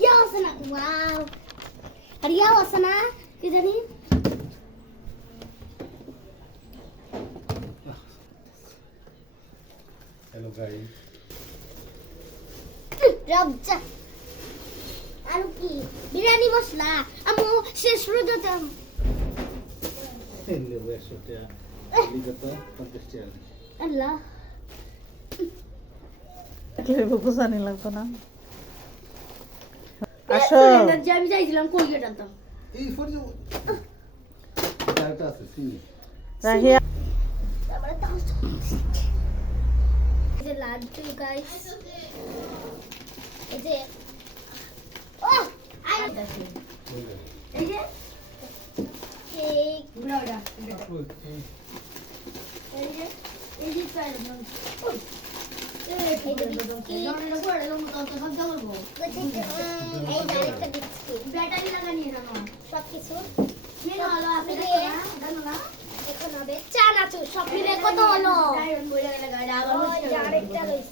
ইয়াও আছে না ওয়াও আর ইয়াও আছে না কি জানি হ্যালো গাইস রবজা আলু কি বিরিয়ানি মশলা আমু শেষ পর্যন্ত লেবু 100 টাকা লিগত 50 টাকা আল্লাহ লেবু কুচানি লাগতো না আসো আমি চাইছিলাম কোলগেট আনতাম এই ফর যাও ডাটা আছে সিনি রাহিয়া তারপরে দাও এই যে লাড্ডু গাইস এই যে ও আই এই যে কেক ব্লডা এই যে চাইলে না ব্যাটারি লাগানি সবকিছু এখন হবে চানাচুর সব মিলে কত হলো আরেকটা রয়েছে